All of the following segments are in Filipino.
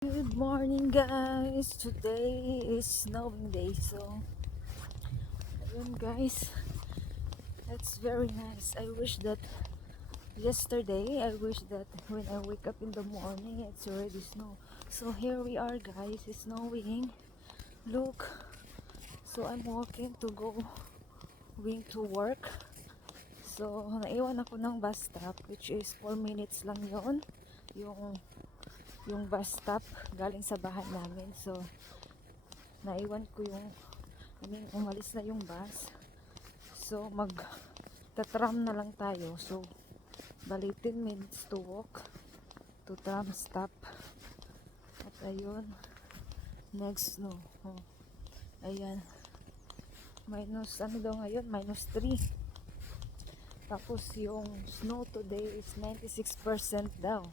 Good morning guys! Today is snowing day so ayun guys that's very nice. I wish that yesterday I wish that when I wake up in the morning it's already snow. So here we are guys, it's snowing. Look. So I'm walking to go going to work. So naiwan ako ng bus stop which is 4 minutes lang yon yung yung bus stop galing sa bahay namin. So, naiwan ko yung, I mean, umalis na yung bus. So, mag tatram na lang tayo. So, bali 10 minutes to walk to tram stop. At ayun, next no. Oh, ayan. Minus, ano daw ngayon? Minus 3. Tapos yung snow today is 96% daw.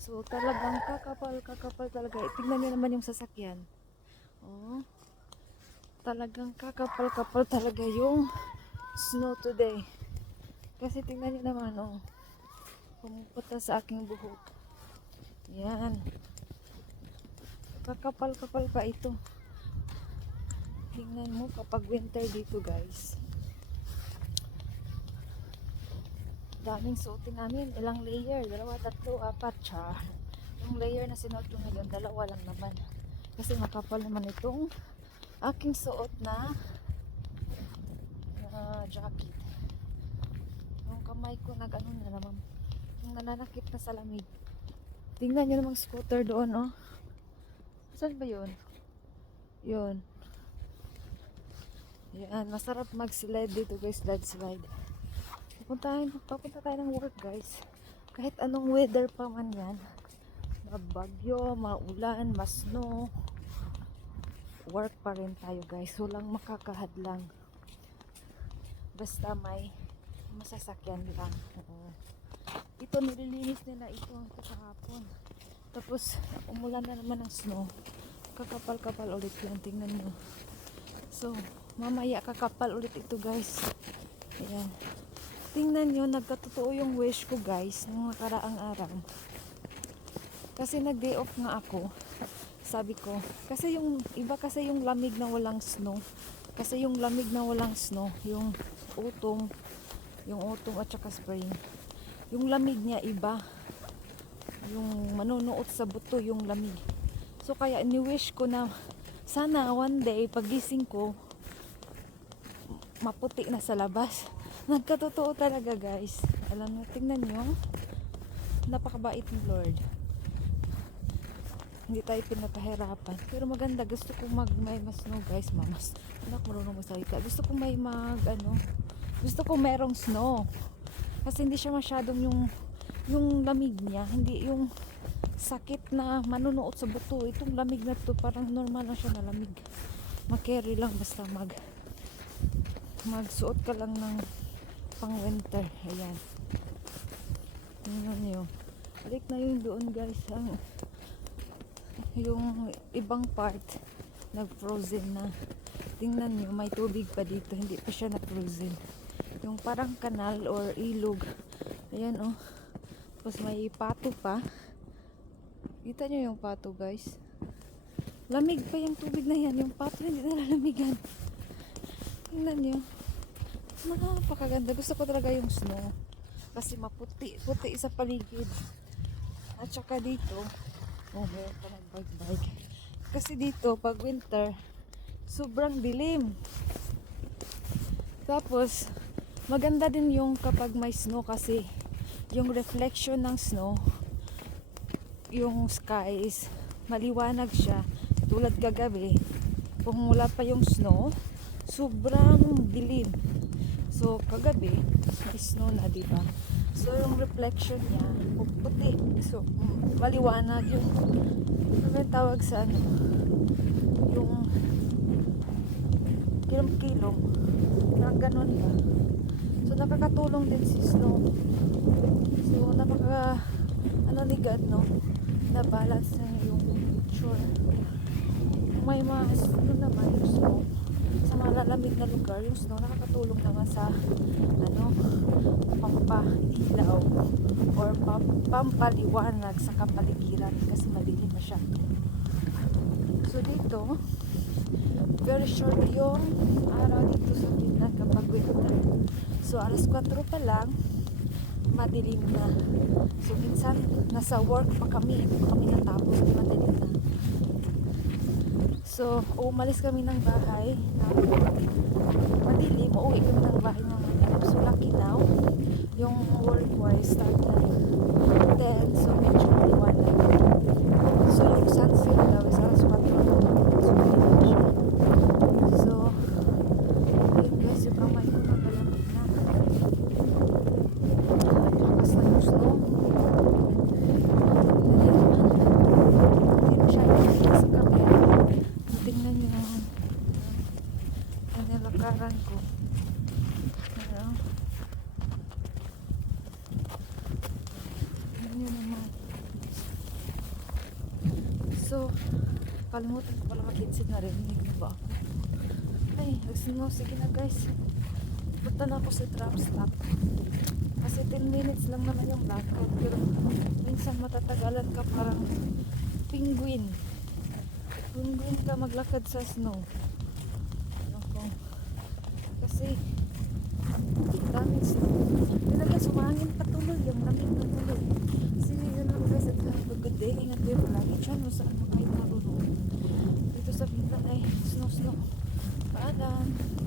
So talagang kakapal, kakapal talaga. Eh, Tingnan niyo naman yung sasakyan. Oh. Talagang kakapal-kapal talaga yung snow today. Kasi tingnan niyo naman, oh. Pumupunta sa aking buhok. Yan. Kakapal-kapal pa ito. Tingnan mo kapag winter dito, guys. Daming suotin namin. Ilang layer? Dalawa, tatlo, apat, char. Yung layer na sinuot ko ngayon, dalawa lang naman. Kasi makapal naman itong aking suot na na jacket. Yung kamay ko nag ano na naman. Yung nananakit na sa lamig. Tingnan nyo namang scooter doon, oh. Saan ba yun? Yun. Yan, masarap mag-slide dito guys, slide slide. Pupuntahan, papunta tayo ng work guys. Kahit anong weather pa man yan. Mabagyo, maulan, masno. Work pa rin tayo guys. Walang makakahadlang. Basta may masasakyan lang. Oo. Ito nililinis nila ito kahapon. Tapos umulan na naman ng snow. Kakapal-kapal ulit yan. Tingnan nyo. So, mamaya kakapal ulit ito guys. Ayan. Tingnan nyo, nagkatotoo yung wish ko guys nung nakaraang araw. Kasi nag-day off nga ako. Sabi ko, kasi yung iba kasi yung lamig na walang snow. Kasi yung lamig na walang snow, yung autumn, yung autumn at saka spring. Yung lamig niya iba. Yung manunuot sa buto yung lamig. So kaya ni-wish ko na sana one day pagising ko maputi na sa labas. Nagkatotoo talaga guys. Alam mo, tingnan nyo. Napakabait ni Lord. Hindi tayo pinapahirapan. Pero maganda. Gusto kong mag may mas snow guys. Mamas. Anak, marunong magsalita. Gusto kong may mag ano. Gusto kong merong snow. Kasi hindi siya masyadong yung yung lamig niya. Hindi yung sakit na manunuot sa buto. Itong lamig na to parang normal na siya na lamig. Makarry lang basta mag magsuot ka lang ng pang winter. Ayan. Tingnan nyo. Balik na yun doon guys. Ang, yung ibang part nag-frozen na. Tingnan nyo, may tubig pa dito. Hindi pa siya na-frozen. Yung parang kanal or ilog. Ayan oh. Tapos may pato pa. Kita nyo yung pato guys. Lamig pa yung tubig na yan. Yung pato hindi nalalamigan. Tingnan nyo. Napakaganda. Gusto ko talaga yung snow. Kasi maputi. Puti sa paligid. At saka dito. Oh, meron pa nag-bike-bike. Kasi dito, pag winter, sobrang dilim. Tapos, maganda din yung kapag may snow kasi yung reflection ng snow, yung skies, maliwanag siya. Tulad kagabi, pumula pa yung snow, sobrang dilim. So, kagabi, snow na, di ba? So, yung reflection niya, puti. So, maliwanag yung, ano yung tawag sa ano, yung kilom-kilom. Parang ganun ba? So, nakakatulong din si snow. So, napaka, ano ni God, no? Na-balance na yung picture. May mga, ano naman, yung snow. Sa malalamig na lugar, yung snow nakakatulong naman sa ano, pampailaw or pam- pampaliwanag sa kapaligiran kasi madilim siya. So dito, very short yung araw dito sa Finland kapag winter. So alas 4 pa lang, madilim na. So minsan, nasa work pa kami, hindi kami natapos, madilim na. So, umalis kami ng bahay. Na madilim, uuwi kami ng bahay ng lucky now, yung work wise start na 10, so medyo maliwanag. So, yung sunset daw is alas 4 So, madilim na siya. So, yun guys, yung kamay ko nagalamig na. Lakas na yung snow. Hindi masyado nakita sa camera. Tingnan nyo naman. Ang nilakaran ko. Ano? Tingnan nyo naman. So, kalimutan ko pala mag-headset na rin. Hindi ko ba ako? Ay, nagsingaw. Sige na guys. Punta na ako sa trap stop. Kasi 10 minutes lang naman yung lakad. Pero minsan matatagalan ka parang penguin. Penguin ka maglakad sa snow. Ano ko? Kasi daming snow. Talaga sumangin patuloy yung lamig patuloy. Kasi yun lang guys at have a good day. Ingat kayo palagi dyan kung saan mo kayo naroon. Dito sa Finland ay snow snow. Paalam.